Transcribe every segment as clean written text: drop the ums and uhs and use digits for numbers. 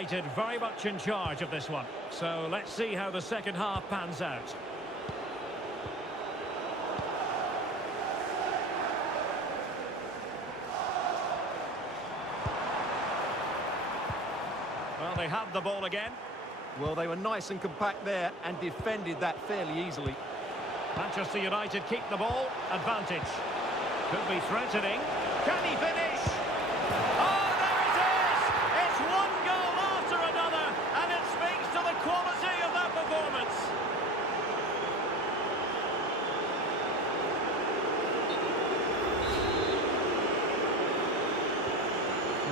United very much in charge of this one. So let's see how the second half pans out. Well, they have the ball again. Well, they were nice and compact there and defended that fairly easily. Manchester United keep the ball. Advantage. Could be threatening. Can he finish? Oh, there it is! It's one goal after another, and it speaks to the quality of that performance.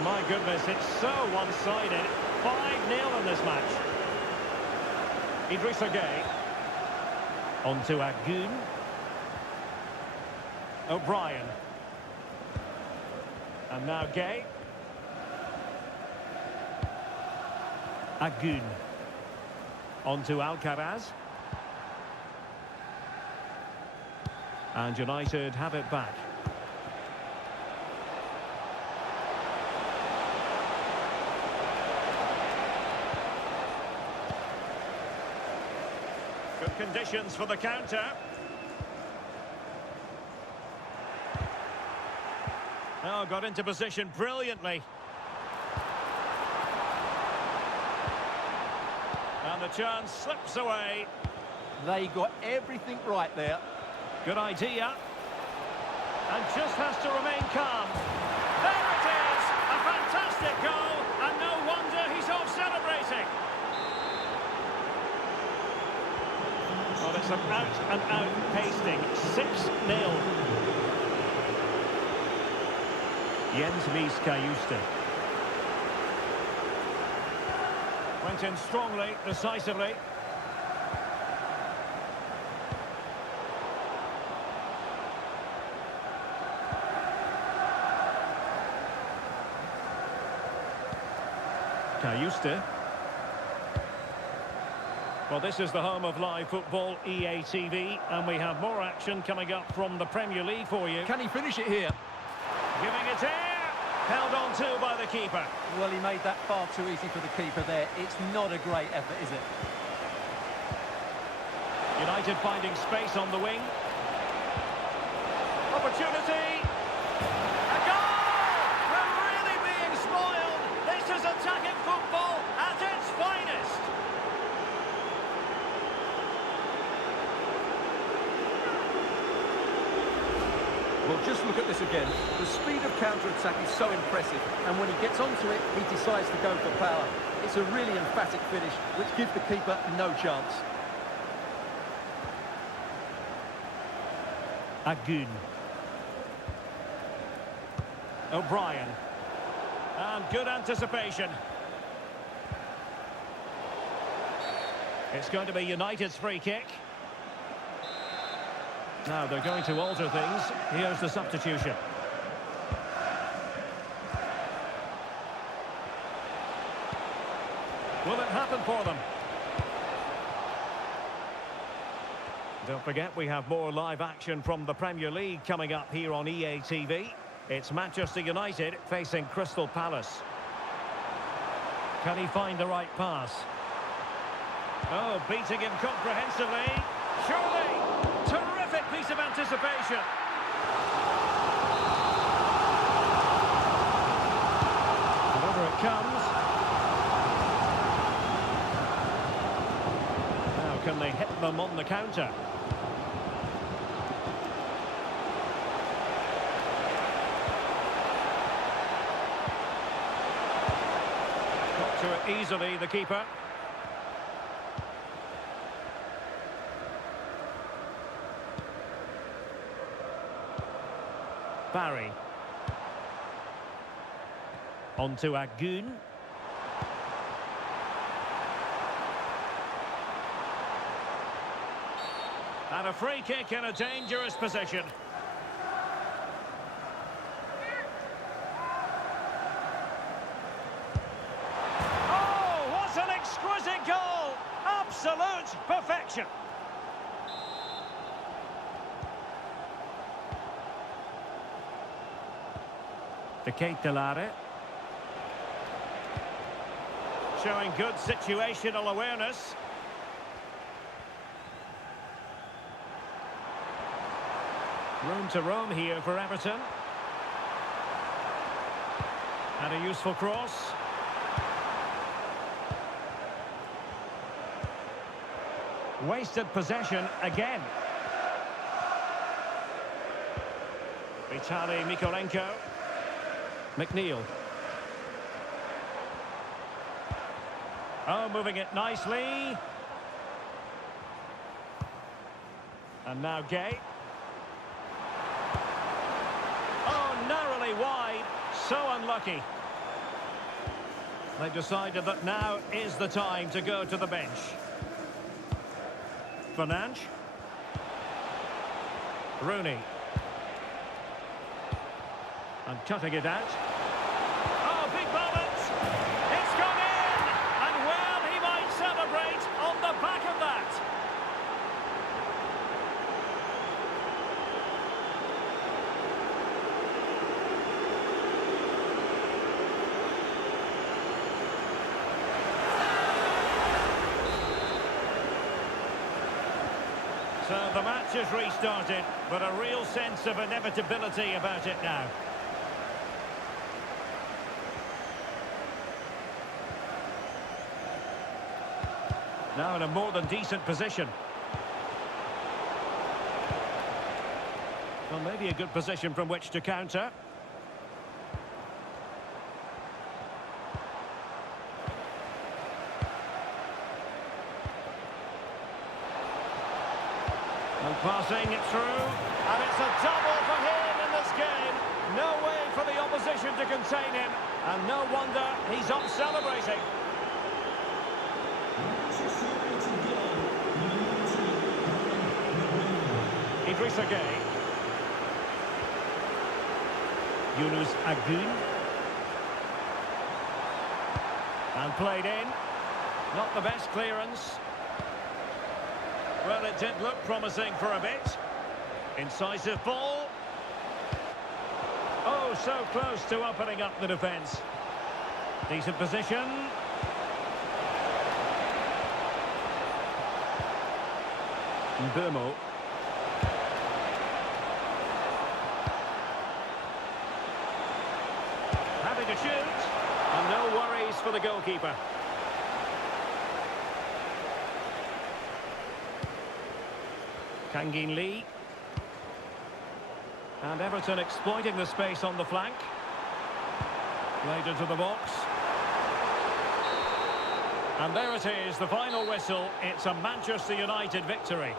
My goodness, it's so one-sided. 5-0 in this match. Idrissa Gueye. On to Agoon. O'Brien. And now Gueye. Agoon. On to Alcaraz. And United have it back. Good conditions for the counter. Oh, got into position brilliantly. And the chance slips away. They got everything right there. Good idea. And just has to remain calm. There it is! A fantastic goal, and no wonder he's off celebrating. Well, it's an out-and-out pasting. 6-0. Jens Kayuste. Went in strongly, decisively. Kayuste. Well, this is the home of live football, EA TV, and we have more action coming up from the Premier League for you. Can he finish it here? Giving it here. Held on to by the keeper. Well, he made that far too easy for the keeper there. It's not a great effort, is it? United finding space on the wing. Opportunity. A goal! We're really being spoiled. This is attacking football at its finest. Well, just look at this again. The speed of counter-attack is so impressive, and when he gets onto it, he decides to go for power. It's a really emphatic finish, which gives the keeper no chance. Agoon. O'Brien. And good anticipation. It's going to be United's free kick. Now they're going to alter things. Here's the substitution. Will it happen for them? Don't forget, we have more live action from the Premier League coming up here on EA TV. It's Manchester United facing Crystal Palace. Can he find the right pass? Oh, beating him comprehensively. Surely! Terrific piece of anticipation. Whenever it comes. Now, can they hit them on the counter? Got to it easily, the keeper. Barry. On to Agoon. And a free kick in a dangerous position. Oh, what an exquisite goal! Absolute perfection. De Ketelare. Showing good situational awareness. Room to roam here for Everton. And a useful cross. Wasted possession again. Vitaly Mikolenko. McNeil. Oh, moving it nicely. And now Gay. Oh, narrowly wide. So unlucky. They've decided that now is the time to go to the bench. Fernandes. Rooney. And cutting it out. Oh, big moment! It's gone in! And well, he might celebrate on the back of that. So the match has restarted, but a real sense of inevitability about it now. Now in a more than decent position. Well, maybe a good position from which to counter. And passing it through, and it's a double for him in this game. No way for the opposition to contain him, and no wonder he's up celebrating. Idrissa Gueye. Yunus Agun. And played in. Not the best clearance. Well, it did look promising for a bit. Incisive ball. Oh, so close to opening up the defence. Decent position. Burmo. Happy to shoot. And no worries for the goalkeeper. Kangin Lee. And Everton exploiting the space on the flank. Played into the box. And there it is, the final whistle. It's a Manchester United victory.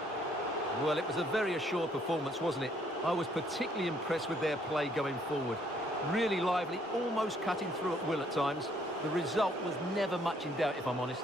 Well, it was a very assured performance, wasn't it? I was particularly impressed with their play going forward. Really lively, almost cutting through at will at times. The result was never much in doubt, if I'm honest.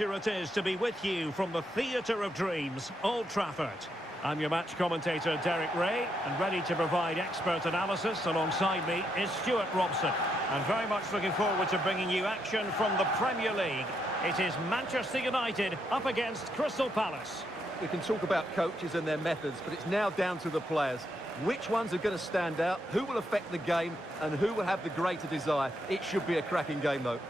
pleasure it is to be with you from the theatre of dreams, Old Trafford. I'm your match commentator, Derek Ray, and ready to provide expert analysis. Alongside me is Stuart Robson. And very much looking forward to bringing you action from the Premier League. It is Manchester United up against Crystal Palace. We can talk about coaches and their methods, but it's now down to the players. Which ones are going to stand out, who will affect the game, and who will have the greater desire. It should be a cracking game, though.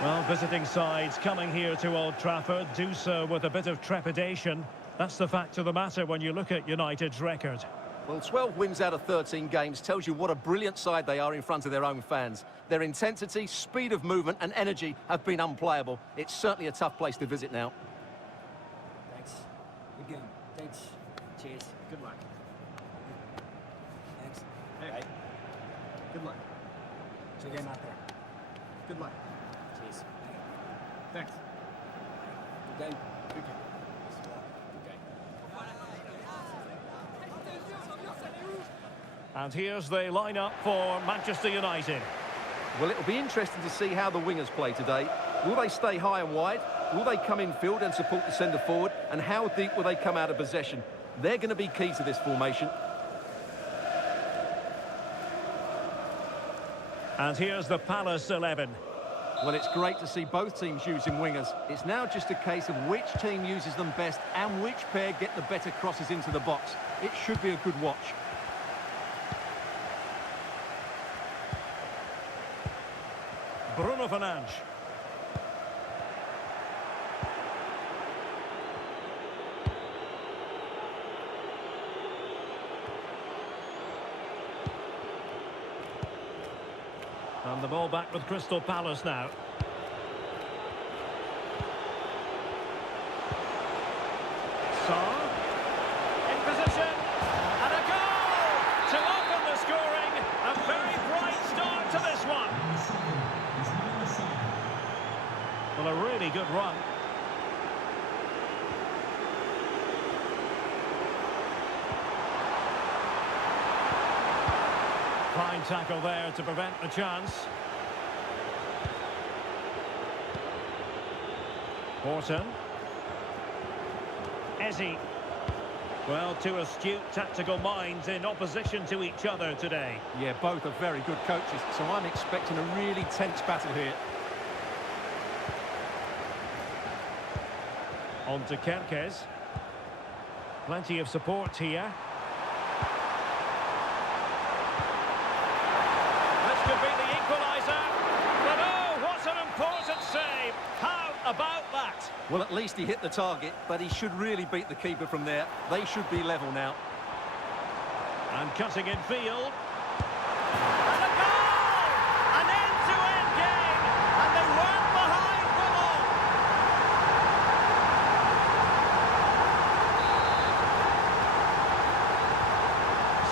Well, visiting sides coming here to Old Trafford do so with a bit of trepidation. That's the fact of the matter when you look at United's record. Well, 12 wins out of 13 games tells you what a brilliant side they are in front of their own fans. Their intensity, speed of movement and energy have been unplayable. It's certainly a tough place to visit now. Thanks. Good game. Thanks. Cheers. Good luck. Thanks. Hey. Good luck. Good game out there. Good luck. Cheers. Thanks. Good game. Good game. And here's the lineup for Manchester United. Well, it'll be interesting to see how the wingers play today. Will they stay high and wide? Will they come in field and support the centre forward? And how deep will they come out of possession? They're going to be key to this formation. And here's the Palace 11. Well, it's great to see both teams using wingers. It's now just a case of which team uses them best and which pair get the better crosses into the box. It should be a good watch. Bruno Fernandes. And the ball back with Crystal Palace now. Son. In position. And a goal! To open the scoring. A very bright start to this one. Well, a really good run. Fine tackle there to prevent the chance. Horton. Eze. Well, two astute tactical minds in opposition to each other today. Yeah, both are very good coaches, so I'm expecting a really tense battle here. On to Kerkez. Plenty of support here. This could be the equaliser. But oh, what an important save. How about that? Well, at least he hit the target, but he should really beat the keeper from there. They should be level now. And cutting in field. And a goal! An end-to-end game. And they weren't behind for long.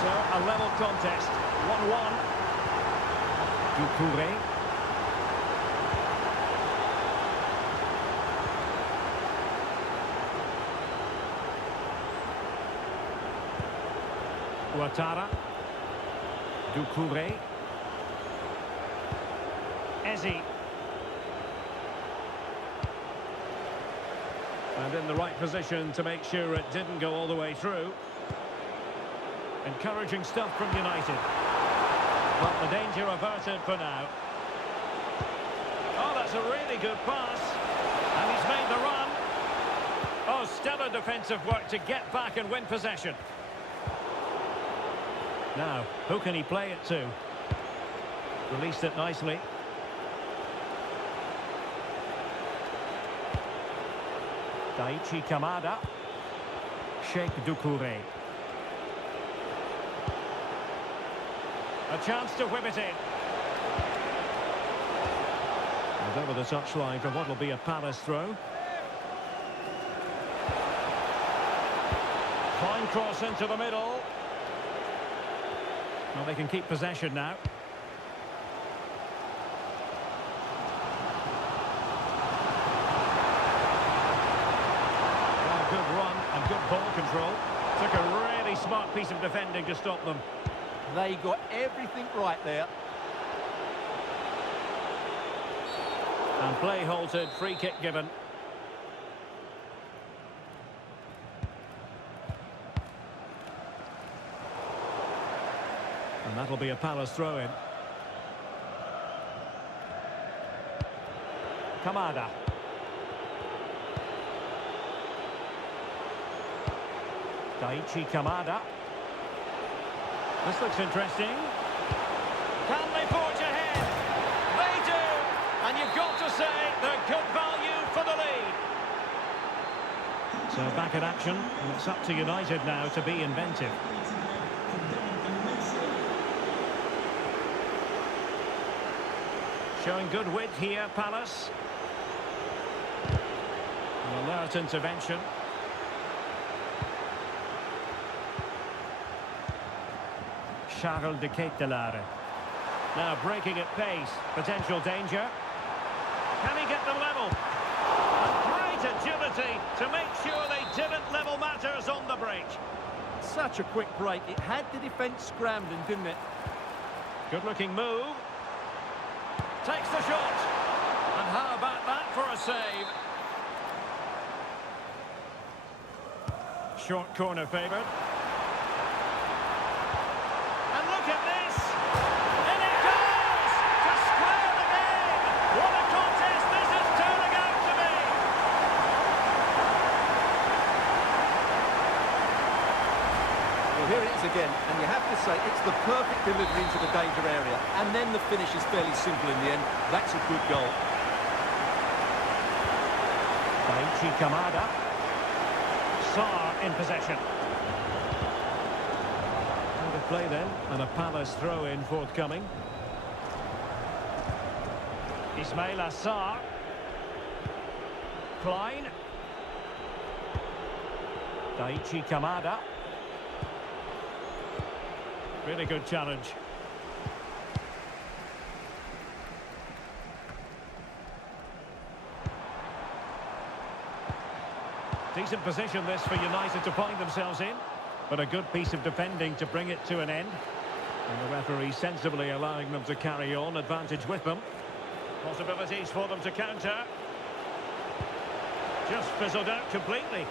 So, a level contest, 1-1. Doucouré. Ouattara. Doucouré. Eze. And in the right position to make sure it didn't go all the way through. Encouraging stuff from United. But the danger averted for now. Oh, that's a really good pass. And he's made the run. Oh, stellar defensive work to get back and win possession. Now, who can he play it to? Released it nicely. Daichi Kamada. Sheikh Doucouré. A chance to whip it in. And over the touchline for what will be a Palace throw. Fine cross into the middle. Well, they can keep possession now. Well, good run and good ball control. Took a really smart piece of defending to stop them. They got everything right there. And play halted, free kick given. And that'll be a Palace throw-in. Kamada. Daichi Kamada. This looks interesting. Can they forge ahead? They do! And you've got to say they're good value for the lead. So back in action, and it's up to United now to be inventive. Showing good width here, Palace. An alert intervention. Charles de Ketelaere. Now breaking at pace. Potential danger. Can he get them level? And great agility to make sure they didn't level matters on the break. Such a quick break. It had the defence scrambling, didn't it? Good looking move. Takes the shot. And how about that for a save? Short corner favoured. And look at this! In it goes! To square the game! What a contest this is turning out to be! Well, here it is again, and you have to say it's the perfect delivery into the danger area. And then the finish is fairly simple in the end. That's a good goal. Daichi Kamada. Sarr in possession. Out of play then, and a Palace throw-in forthcoming. Ismaila Sarr. Klein. Daichi Kamada. Really good challenge. Decent position this for United to find themselves in, but a good piece of defending to bring it to an end. And the referee sensibly allowing them to carry on, advantage with them. Possibilities for them to counter. Just fizzled out completely.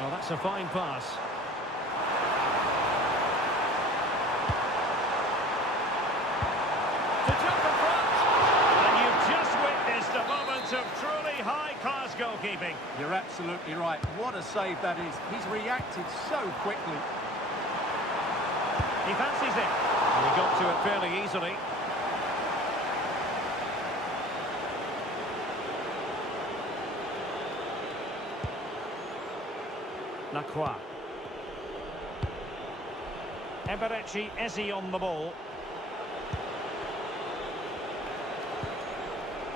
Well, that's a fine pass. To jump in front, and you've just witnessed a moment of truly high-class goalkeeping. You're absolutely right. What a save that is. He's reacted so quickly. He fancies it. And he got to it fairly easily. Lacroix. Eberechi Eze on the ball.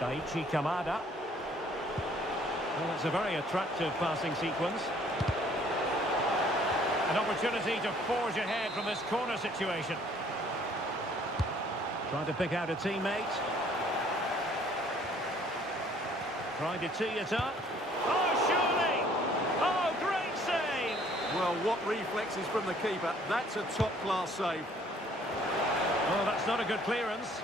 Daichi Kamada. Well, it's a very attractive passing sequence. An opportunity to forge ahead from this corner situation. Trying to pick out a teammate. Trying to tee it up. Oh, surely! Oh, great save! Well, what reflexes from the keeper. That's a top-class save. Oh, that's not a good clearance.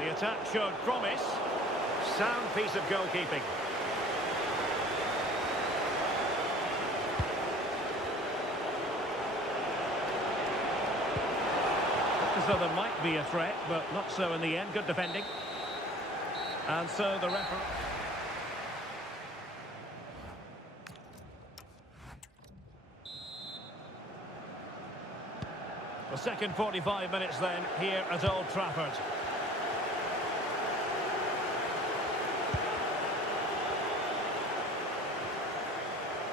The attack showed promise. Sound piece of goalkeeping. As though there might be a threat, but not so in the end. Good defending. And so the referee... The second 45 minutes then, here at Old Trafford.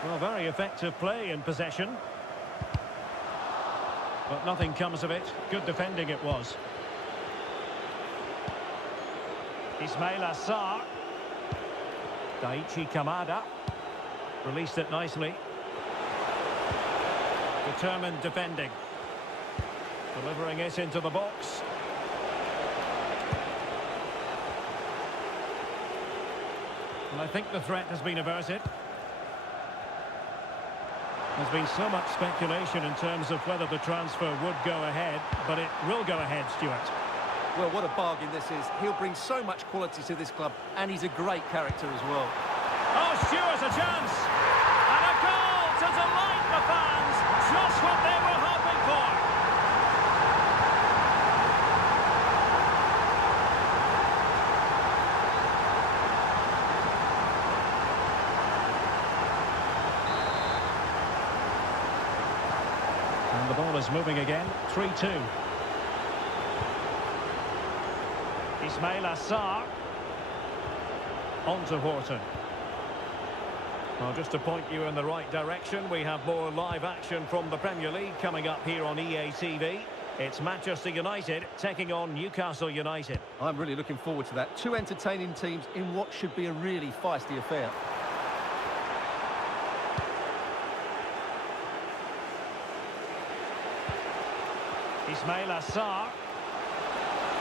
Well, very effective play in possession. But nothing comes of it. Good defending it was. Ismaila Sarr. Daichi Kamada. Released it nicely. Determined defending. Delivering it into the box. And I think the threat has been averted. There's been so much speculation in terms of whether the transfer would go ahead, but it will go ahead, Stuart. Well, what a bargain this is. He'll bring so much quality to this club, and he's a great character as well. Oh, Stuart, a chance! And a goal to delight the fans! Just what they were hoping for! And the ball is moving again, 3-2. Ismail Assar. On to Horton. Well, just to point you in the right direction, we have more live action from the Premier League coming up here on EA TV. It's Manchester United taking on Newcastle United. I'm really looking forward to that. Two entertaining teams in what should be a really feisty affair. Ismail Assar.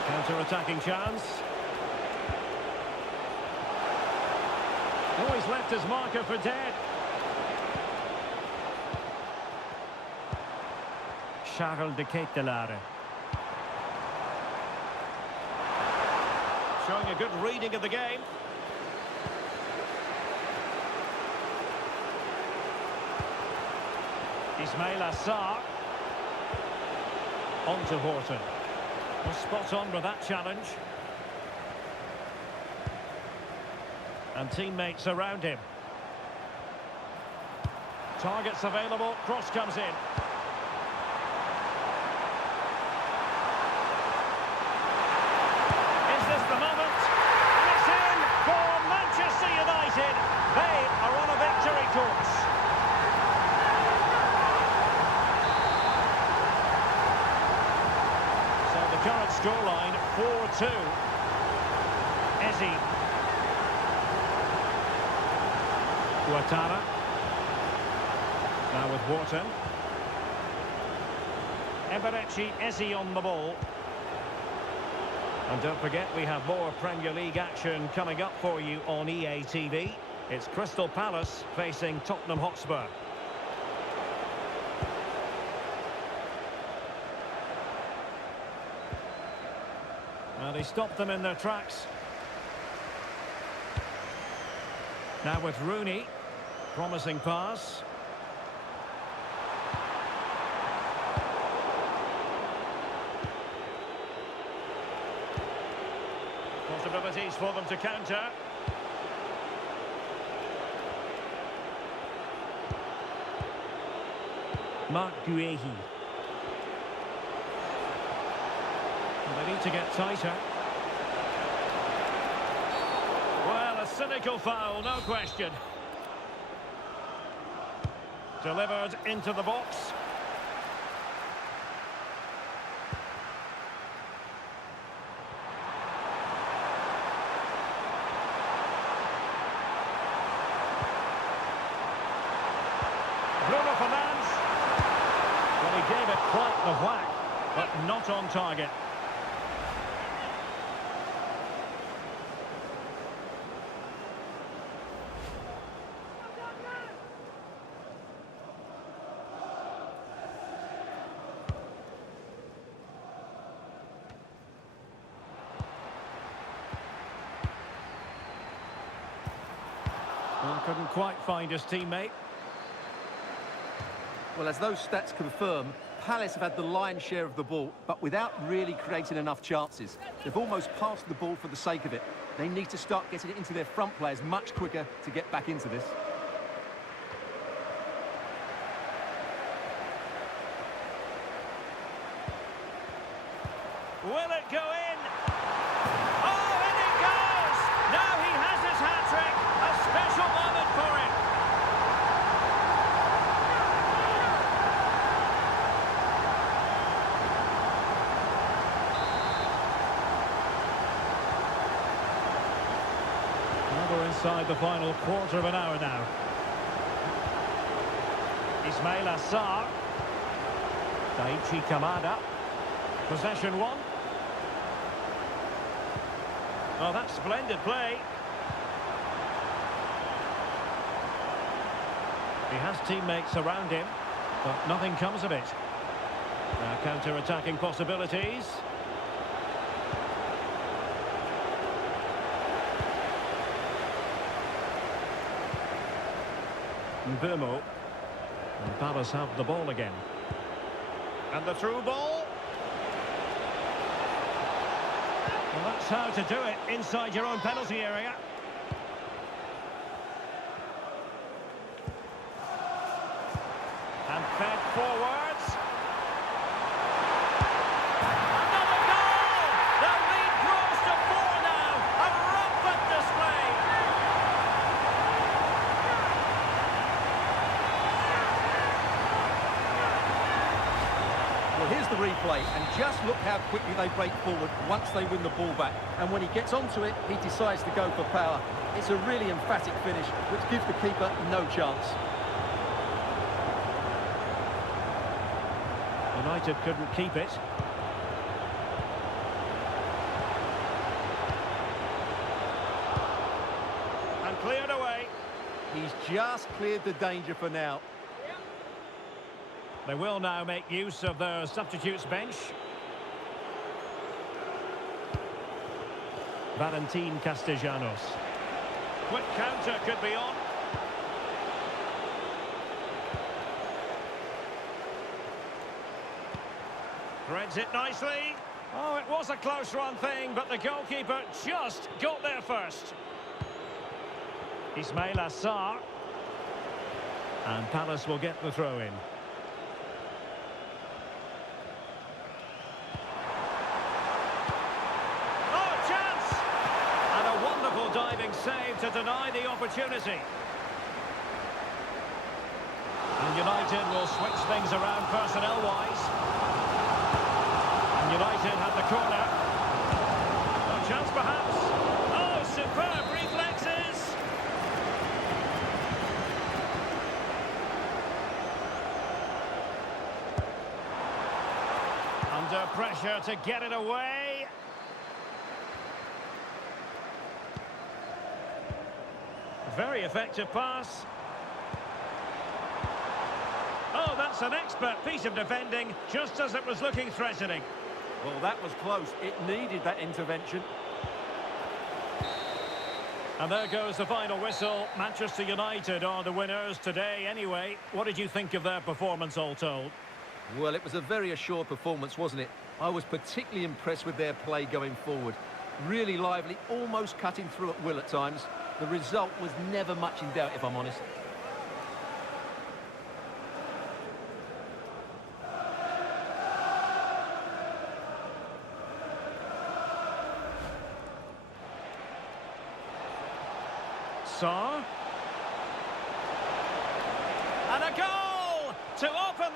Counter-attacking chance. Oh, he's left his marker for dead. Charles de Ketelaere. Showing a good reading of the game. Ismail Assar. On to Horton. Well, spot on with that challenge. And teammates around him. Targets available, cross comes in. Is this the moment? And it's in for Manchester United. They are on a victory course. So the current scoreline, 4-2. Eze. Ouattara. Now with Wharton. Eberechi Eze on the ball. And don't forget, we have more Premier League action coming up for you on EA TV. It's Crystal Palace facing Tottenham Hotspur. Well, he stopped them in their tracks. Now with Rooney. Promising pass. Possibilities for them to counter. Marc Guehi. They need to get tighter. Well, a cynical foul, no question. Delivered into the box. Bruno Fernandes. Well, he gave it quite the whack, but not on target. Well, couldn't quite find his teammate. Well, as those stats confirm, Palace have had the lion's share of the ball, but without really creating enough chances. They've almost passed the ball for the sake of it. They need to start getting it into their front players much quicker to get back into this. Will it go in? Oh, in it goes! Now he has his hat-trick. A special moment for him. Well, we're inside the final quarter of an hour now. Ismail Assar. Daichi Kamada. Possession one. Oh, that's splendid play. He has teammates around him, but nothing comes of it. Now counter-attacking possibilities. Burmo. And Palace have the ball again. And the through ball. Well, that's how to do it inside your own penalty area. And fed forwards. Another goal! The lead grows to 4 now. A rampant display. Well, here's the replay, and just look how quickly they break forward once they win the ball back. And when he gets onto it, he decides to go for power. It's a really emphatic finish, which gives the keeper no chance. United couldn't keep it. And cleared away. He's just cleared the danger for now. They will now make use of their substitutes bench. Valentin Castellanos. Quick counter could be on. Threads it nicely. Oh, it was a close run thing, but the goalkeeper just got there first. Ismail Assar. And Palace will get the throw in. Oh, chance! And a wonderful diving save to deny the opportunity. And United will switch things around personnel-wise. United have the corner. No chance perhaps. Oh, superb reflexes. Under pressure to get it away. Very effective pass. Oh, that's an expert piece of defending, just as it was looking threatening. Well, that was close. It needed that intervention. And there goes the final whistle. Manchester United are the winners today anyway. What did you think of their performance all told? Well, it was a very assured performance, wasn't it? I was particularly impressed with their play going forward. Really lively, almost cutting through at will at times. The result was never much in doubt, if I'm honest. Saar. And a goal to open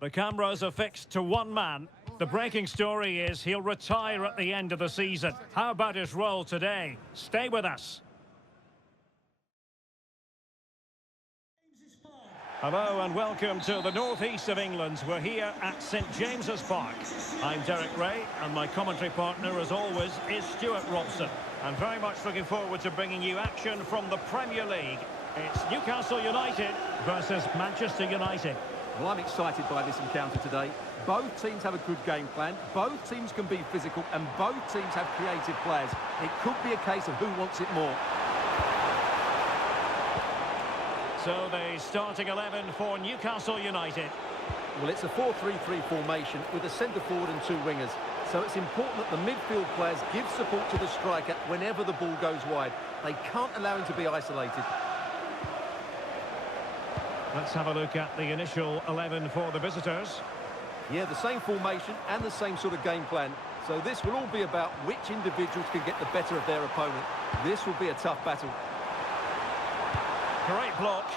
The cameras are fixed to one man. The breaking story is he'll retire at the end of the season. How about his role today? Stay with us. Hello and welcome to the northeast of England. We're here at St James's Park. I'm Derek Ray and my commentary partner as always is Stuart Robson. And very much looking forward to bringing you action from the Premier League. It's Newcastle United versus Manchester United. Well, I'm excited by this encounter today. Both teams have a good game plan, both teams can be physical, and both teams have creative players. It could be a case of who wants it more. So the starting 11 for Newcastle United. Well, it's a 4-3-3 formation with a centre forward and two wingers. So it's important that the midfield players give support to the striker whenever the ball goes wide. They can't allow him to be isolated. Let's have a look at the initial 11 for the visitors. Yeah, the same formation and the same sort of game plan. So this will all be about which individuals can get the better of their opponent. This will be a tough battle. Great block.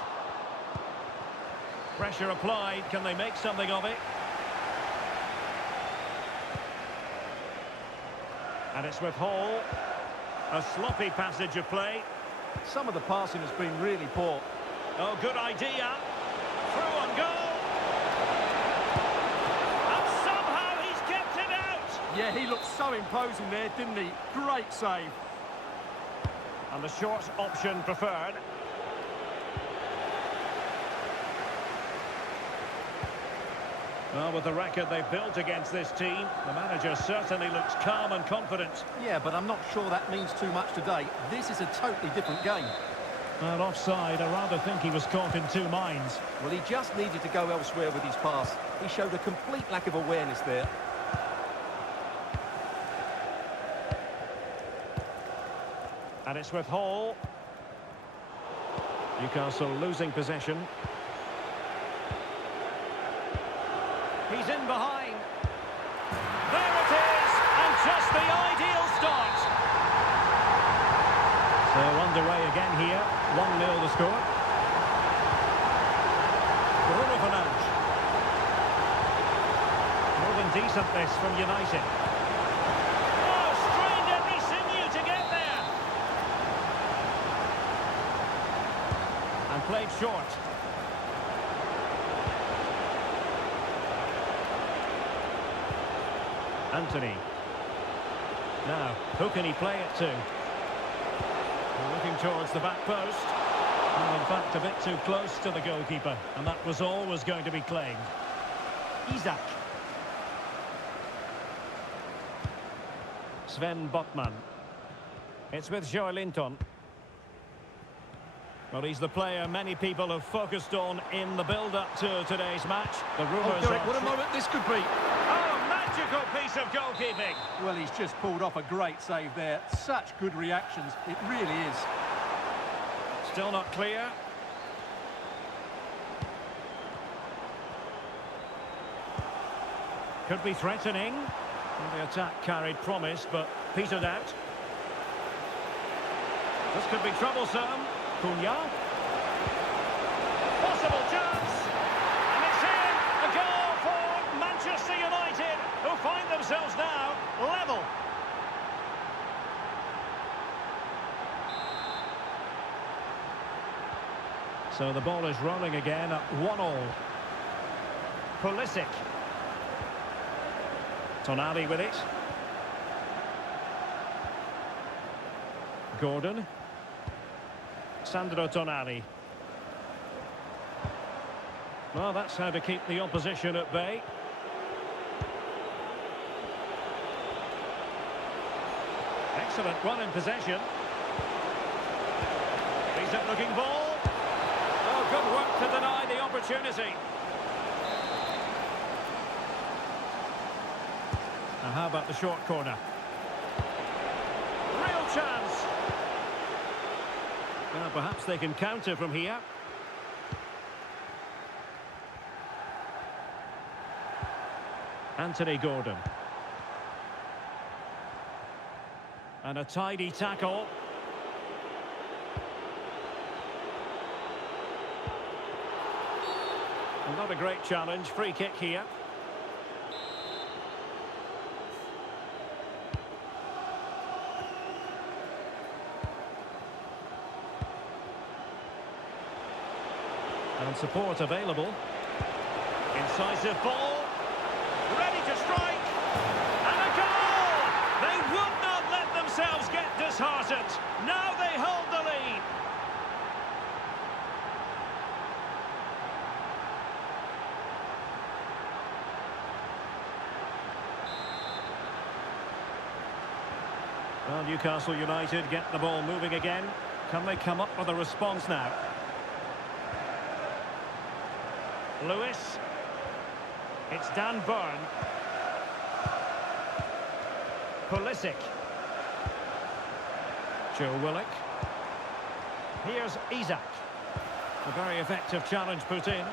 Pressure applied. Can they make something of it? And it's with Hall. A sloppy passage of play. Some of the passing has been really poor. Oh, good idea. Through on goal. And somehow he's kept it out. Yeah, he looked so imposing there, didn't he? Great save. And the short option preferred. Well, with the record they've built against this team, the manager certainly looks calm and confident. Yeah, but I'm not sure that means too much today. This is a totally different game. Well, offside, I rather think he was caught in two minds. Well, he just needed to go elsewhere with his pass. He showed a complete lack of awareness there. And it's with Hall. Newcastle losing possession. He's in behind. There it is, and just the ideal start. So underway again here, 1-0 the score. Bruno Fernandes. More than decent this from United. Oh, strained every sinew to get there. And played short. Anthony. Now, who can he play it to? Looking towards the back post. Well, in fact, a bit too close to the goalkeeper. And that was always going to be claimed. Isak. Sven Botman. It's with Joelinton. Well, he's the player many people have focused on in the build-up to today's match. The rumours Derek, are... what a moment this could be. Oh, magical piece of goalkeeping. Well, he's just pulled off a great save there. Such good reactions. It really is. Still not clear. Could be threatening. Well, the attack carried promise, but petered out. This could be troublesome. Cunha. Possible chance. And it's in. A goal for Manchester United, who find themselves now level. So the ball is rolling again at 1-1. Pulisic. Tonali with it. Gordon. Sandro Tonali. Well, that's how to keep the opposition at bay. Excellent run in possession. Decent looking ball. Oh, good work to deny the opportunity. Now, how about the short corner? Real chance. Well, perhaps they can counter from here. Anthony Gordon. And a tidy tackle. Not a great challenge. Free kick here. And support available. Incisive ball. Ready to strike. And a goal! They would not let themselves get disheartened. Now they hold the lead. Well, Newcastle United get the ball moving again. Can they come up with a response now? Lewis. It's Dan Burn. Pulisic. Joe Willock. Here's Isak. A very effective challenge put in.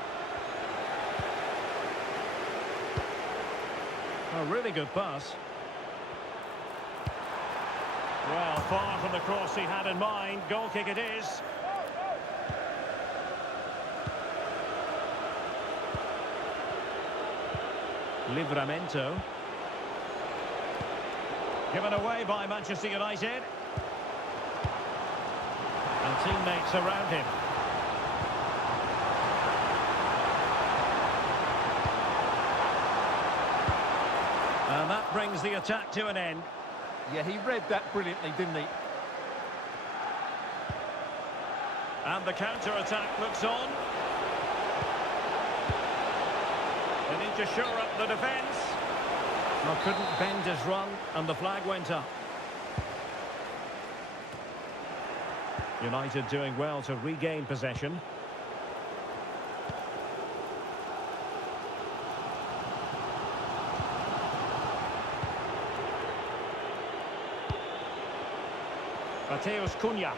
A really good pass. Well, far from the cross he had in mind. Goal kick it is. Livramento. Given away by Manchester United. And teammates around him. And that brings the attack to an end. Yeah, he read that brilliantly, didn't he? And the counter-attack looks on. They need to shore up the defence. Well, couldn't bend his run, and the flag went up. United doing well to regain possession. Mateus Cunha.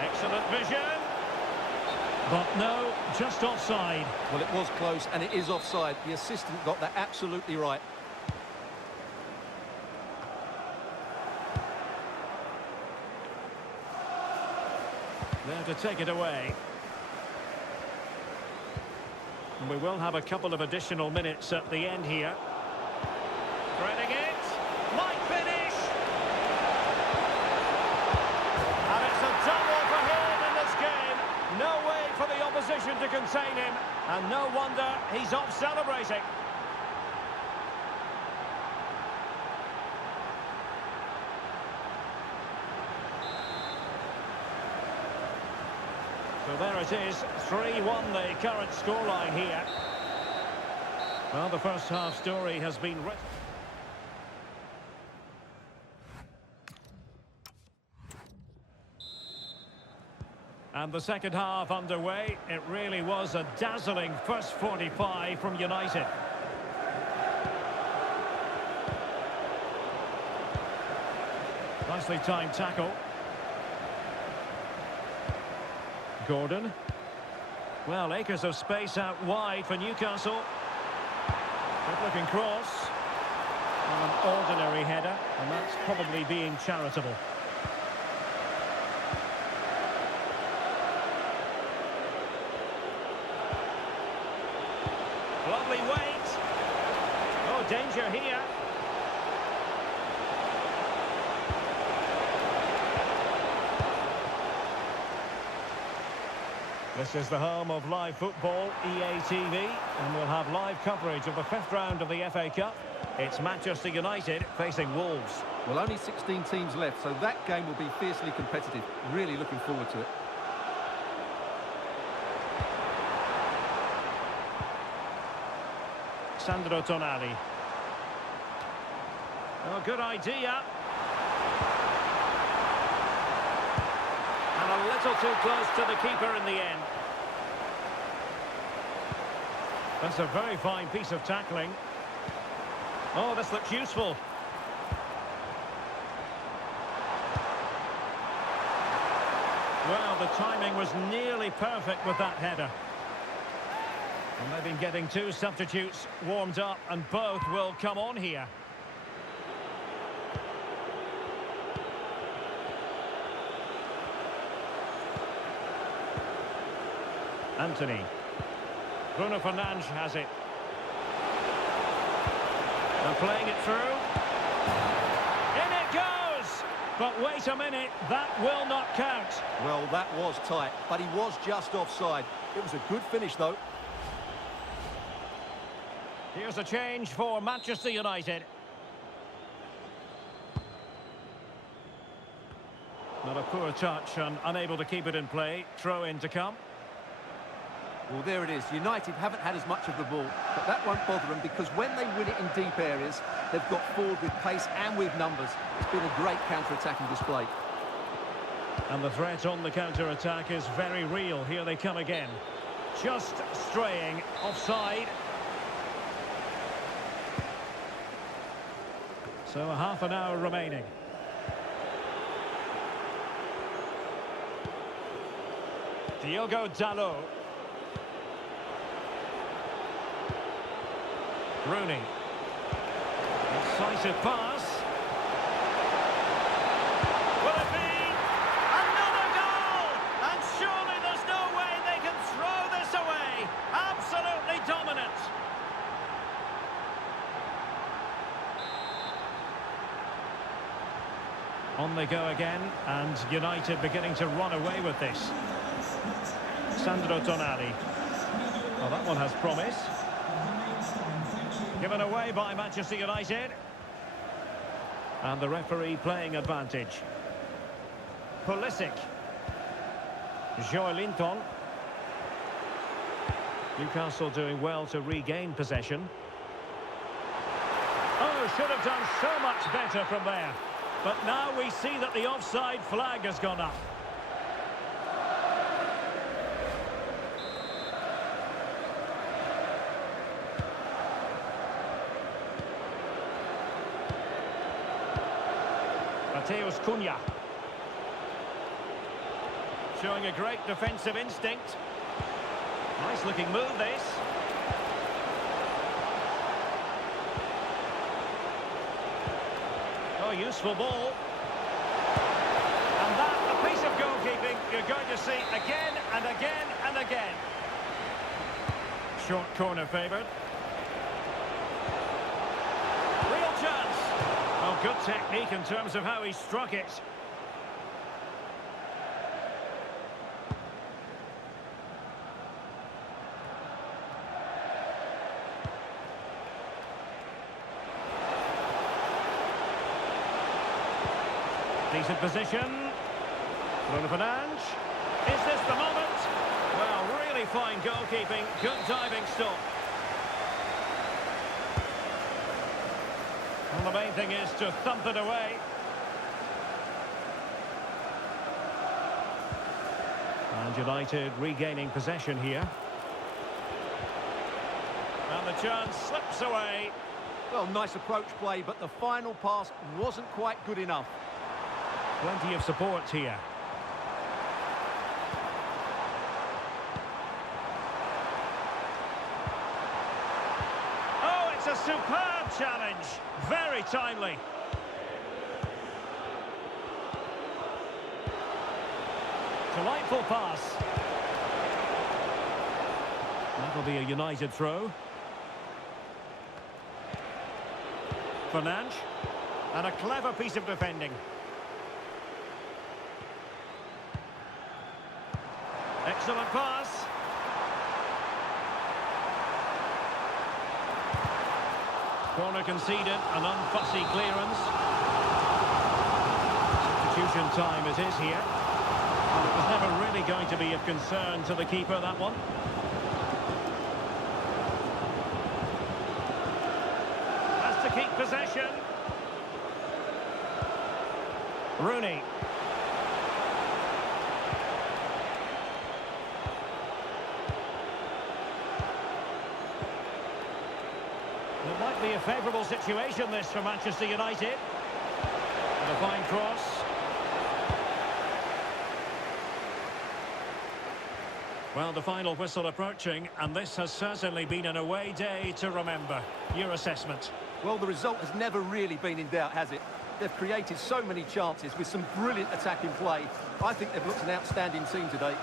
Excellent vision. But no, just offside. Well, it was close, and it is offside. The assistant got that absolutely right. There to take it away. And we will have a couple of additional minutes at the end here. Threading it. Might finish. And it's a double for him in this game. No way for the opposition to contain him. And no wonder he's off celebrating. So there it is, 3-1 the current scoreline here. Well, the first half story has been written. And the second half underway. It really was a dazzling first 45 from United. Nicely timed tackle. Gordon. Well, acres of space out wide for Newcastle. Good looking cross. An ordinary header, and that's probably being charitable. Lovely weight. Oh, danger here. This is the home of live football, EA TV, and we'll have live coverage of the fifth round of the FA Cup. It's Manchester United facing Wolves. Well, only 16 teams left, so that game will be fiercely competitive. Really looking forward to it. Sandro Tonali. Oh, good idea. And a little too close to the keeper in the end. That's a very fine piece of tackling. Oh, this looks useful. Well, the timing was nearly perfect with that header. And they've been getting two substitutes warmed up, and both will come on here. Anthony. Bruno Fernandes has it. And playing it through. In it goes! But wait a minute, that will not count. Well, that was tight, but he was just offside. It was a good finish, though. Here's a change for Manchester United. Not a poor touch and unable to keep it in play. Throw in to come. Well, there it is. United haven't had as much of the ball, but that won't bother them because when they win it in deep areas, they've got forward with pace and with numbers. It's been a great counter-attacking display. And the threat on the counter-attack is very real. Here they come again. Just straying offside. So a half an hour remaining. Diogo Dalot. Rooney. Incisive pass. Will it be another goal? And surely there's no way they can throw this away. Absolutely dominant. On they go again, and United beginning to run away with this. Sandro Tonali. Well, that one has promise. Given away by Manchester United. And the referee playing advantage. Pulisic. Joelinton. Newcastle doing well to regain possession. Oh, should have done so much better from there. But now we see that the offside flag has gone up. Mateus Cunha. Showing a great defensive instinct. Nice looking move this. Oh, useful ball. And that, a piece of goalkeeping you're going to see again and again and again. Short corner favoured. Real chance. Oh, good technique in terms of how he struck it. Decent position. Bruno Fernandes. Is this the moment? Well, really fine goalkeeping. Good diving stop. And the main thing is to thump it away. And United regaining possession here. And the chance slips away. Well, nice approach play, but the final pass wasn't quite good enough. Plenty of support here. Oh, it's a superb challenge. Very timely. Delightful pass. That'll be a United throw. Fernandes. And a clever piece of defending. Excellent pass. Corner conceded, an unfussy clearance. Substitution time it is here. And it was never really going to be of concern to the keeper, that one. Has to keep possession. Rooney. It might be a favourable situation, this, for Manchester United. And a fine cross. Well, the final whistle approaching, and this has certainly been an away day to remember. Your assessment? Well, the result has never really been in doubt, has it? They've created so many chances with some brilliant attacking play. I think they've looked an outstanding team today.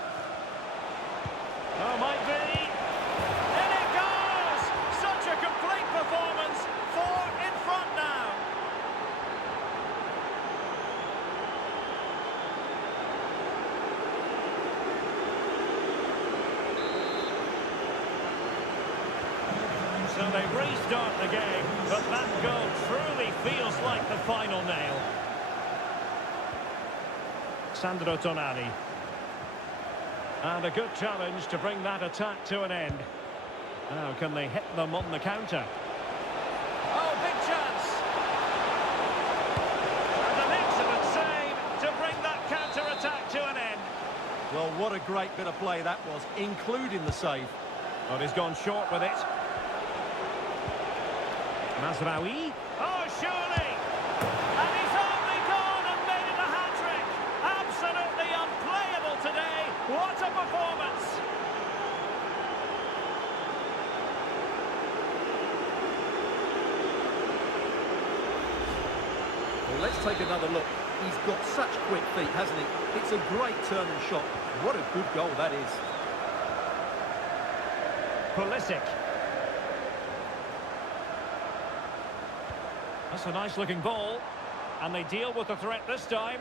Oh, might be. start the game, but that goal truly feels like the final nail. Sandro Tonali. And a good challenge to bring that attack to an end. Now, can they hit them on the counter? Oh, big chance! And an excellent save to bring that counter-attack to an end. Well, what a great bit of play that was, including the save. But he's gone short with it. Mazraoui. Oh, surely! And he's only gone and made it a hat-trick! Absolutely unplayable today! What a performance! Well, let's take another look. He's got such quick feet, hasn't he? It's a great turn and shot. What a good goal that is. Pulisic. That's a nice-looking ball. And they deal with the threat this time.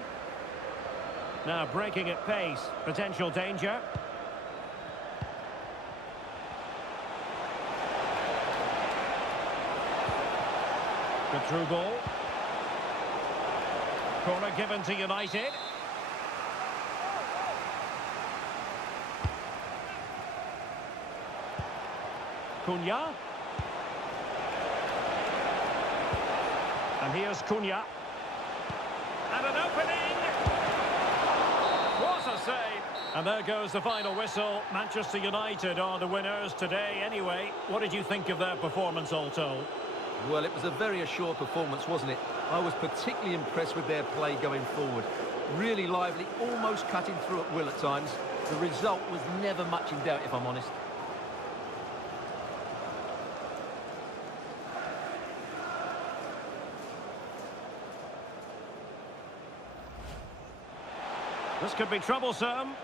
Now breaking at pace. Potential danger. Good through ball. Corner given to United. Cunha. And here's Cunha. And an opening. What a save. And there goes the final whistle. Manchester United are the winners today anyway. What did you think of their performance all told? Well, it was a very assured performance, wasn't it? I was particularly impressed with their play going forward. Really lively, almost cutting through at will at times. The result was never much in doubt, if I'm honest. This could be troublesome.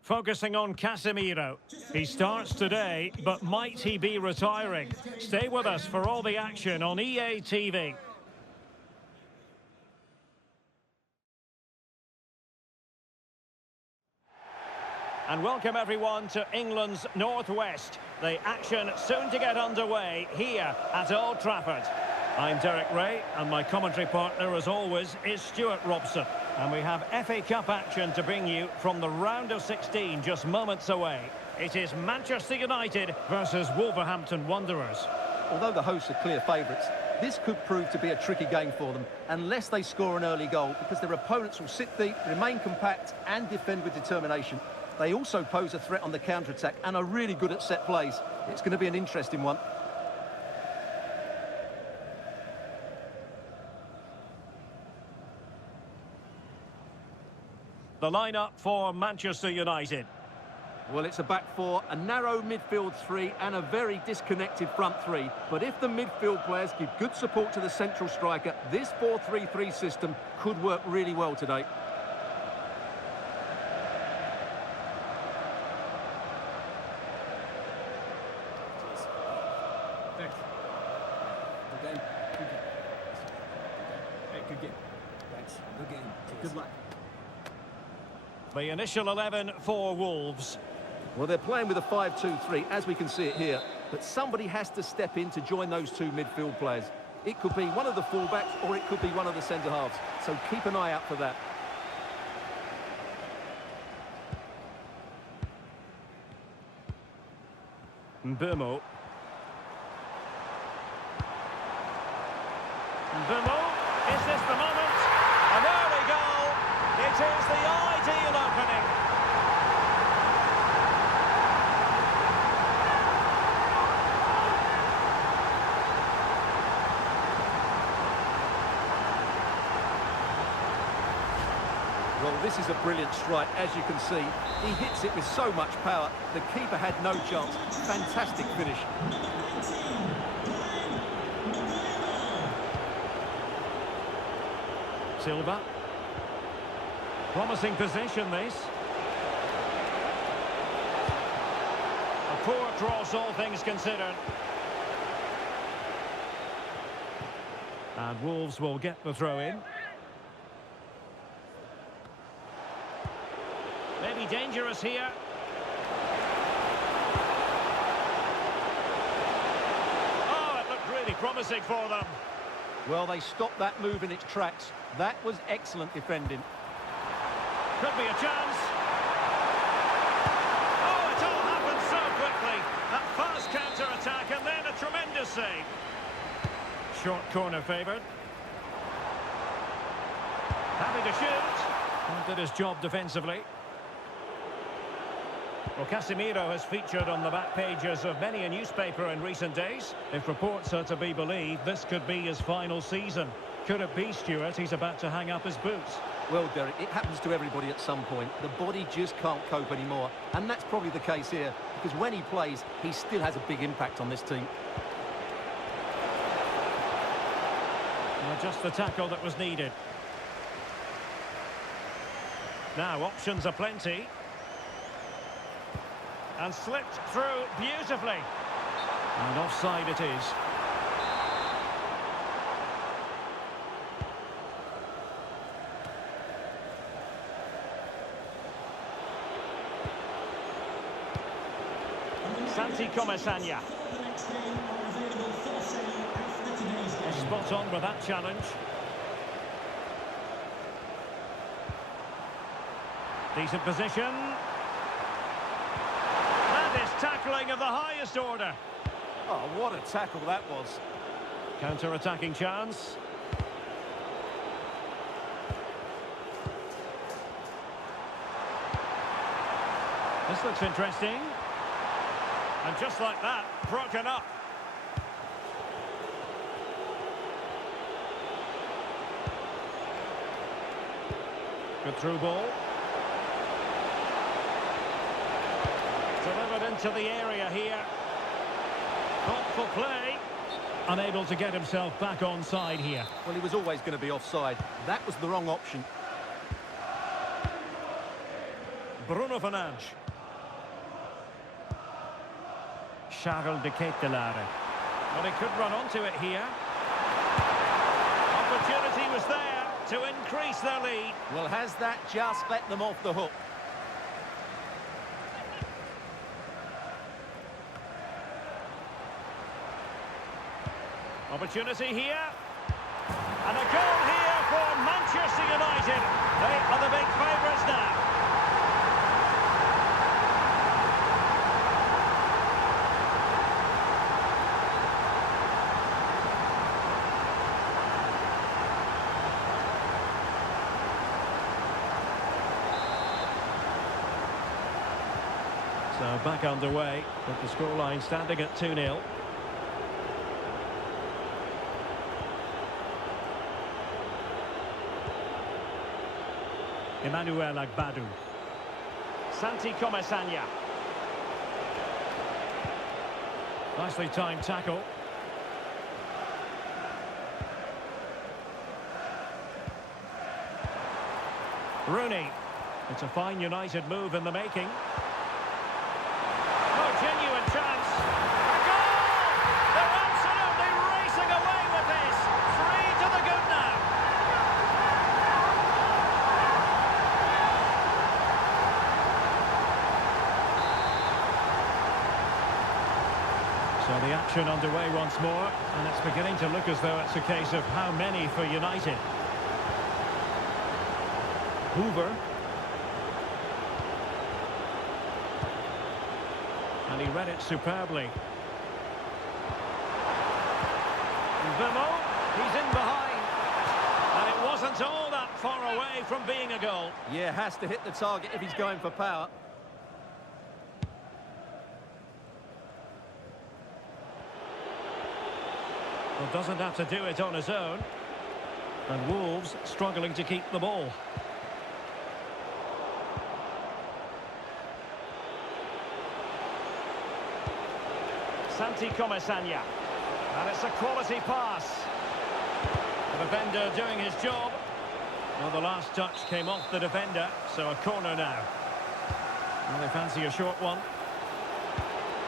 Focusing on Casemiro. He starts today, but might he be retiring? Stay with us for all the action on EA TV. And welcome everyone to England's Northwest. The action soon to get underway here at Old Trafford. I'm Derek Ray, and my commentary partner, as always, is Stuart Robson. And we have FA Cup action to bring you from the round of 16 just moments away. It is Manchester United versus Wolverhampton Wanderers. Although the hosts are clear favourites, this could prove to be a tricky game for them, unless they score an early goal, because their opponents will sit deep, remain compact and defend with determination. They also pose a threat on the counter-attack and are really good at set plays. It's going to be an interesting one. The lineup for Manchester United. Well, it's a back four, a narrow midfield three and a very disconnected front three. But if the midfield players give good support to the central striker, this 4-3-3 system could work really well today. Thanks. Good game. Good game. Hey, good game. Thanks. Good game. Good luck. The initial 11 for Wolves. Well, they're playing with a 5-2-3, as we can see it here. But somebody has to step in to join those two midfield players. It could be one of the fullbacks or it could be one of the centre-halves. So keep an eye out for that. Mbumo. Mbumo, is this the moment? An early goal. It is the ideal opening. Well, this is a brilliant strike, as you can see. He hits it with so much power. The keeper had no chance. Fantastic finish. Silva. Promising position, this. A poor cross, all things considered. And Wolves will get the throw in. Maybe dangerous here. Oh, it looked really promising for them. Well, they stopped that move in its tracks. That was excellent defending. Could be a chance. Oh, it all happened so quickly. That fast counter-attack and then a tremendous save. Short corner favoured. Happy to shoot. And did his job defensively. Well, Casemiro has featured on the back pages of many a newspaper in recent days. If reports are to be believed, this could be his final season. Could it be, Stuart, he's about to hang up his boots? Well, Derek, it happens to everybody at some point. The body just can't cope anymore. And that's probably the case here, because when he plays, he still has a big impact on this team. Well, just the tackle that was needed. Now, options are plenty. And slipped through beautifully. And offside it is. Santi Comesaña. Spot on with that challenge. Decent position. That is tackling of the highest order. Oh, what a tackle that was. Counter-attacking chance. This looks interesting. And just like that, broken up. Good through ball. Delivered into the area here. Thoughtful play. Unable to get himself back onside here. Well, he was always going to be offside. That was the wrong option. Bruno Fernandes. Charles de Ketelaere. Well, he could run onto it here. Opportunity was there to increase their lead. Well, has that just let them off the hook? Opportunity here. And a goal here for Manchester United. They are the big favourites now. So back underway with the scoreline standing at 2-0. Emmanuel Agbadou. Santi Comesaña. Nicely timed tackle. Rooney. It's a fine United move in the making. Oh, genuine chance. A goal! They're absolutely racing away with this. 3 to the good now. So the action underway once more, and it's beginning to look as though it's a case of how many for United. Hoover. And he read it superbly. Vimo, he's in behind. And it wasn't all that far away from being a goal. Yeah, has to hit the target if he's going for power. Well, doesn't have to do it on his own. And Wolves struggling to keep the ball. Santi Comesaña. And it's a quality pass. The defender doing his job. Well, the last touch came off the defender, so a corner now. Well, they fancy a short one.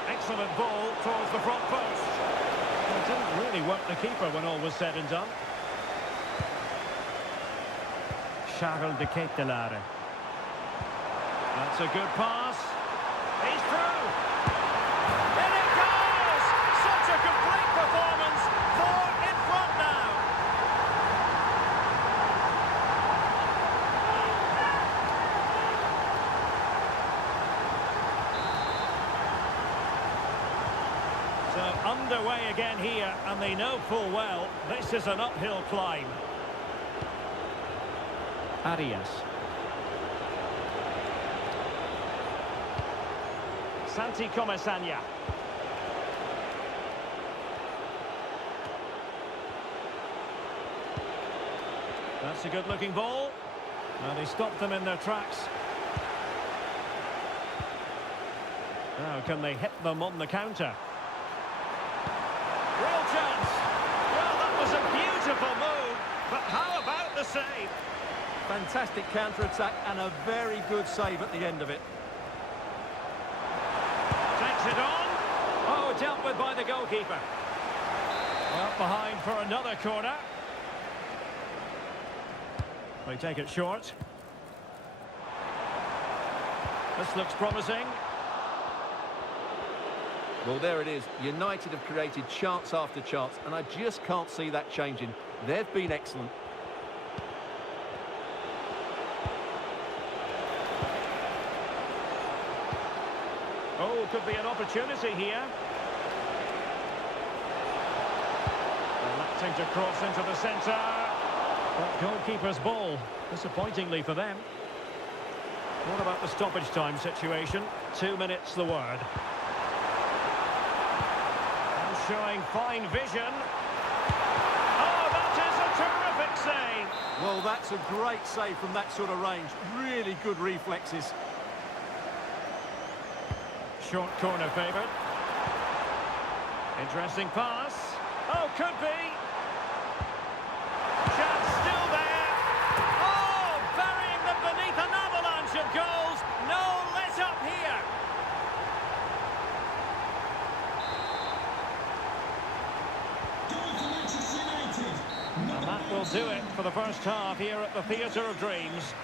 Excellent ball towards the front post. Well, it didn't really work the keeper when all was said and done. Charles de Ketelaere. That's a good pass. He's through. In it goes! Such a complete performance. 4 in front now. So underway again here, and they know full well this is an uphill climb. Arias. Santi Comesaña. That's a good-looking ball. And he stopped them in their tracks. Now, can they hit them on the counter? Real chance. Well, that was a beautiful move. But how about the save? Fantastic counter-attack and a very good save at the end of it. Takes it on. Oh, dealt with by the goalkeeper. Well, behind for another corner. They take it short. This looks promising. Well, there it is. United have created chance after chance, and I just can't see that changing. They've been excellent. Oh, could be an opportunity here. Electing to cross into the centre. But goalkeeper's ball, disappointingly for them. What about the stoppage time situation? 2 minutes the word. And showing fine vision. Oh, that is a terrific save. Well, that's a great save from that sort of range. Really good reflexes. Short corner favoured. Interesting pass. Oh, could be. Chance still there. Oh, burying them beneath an avalanche of goals. No let up here. And that will do it for the first half here at the Theatre of Dreams.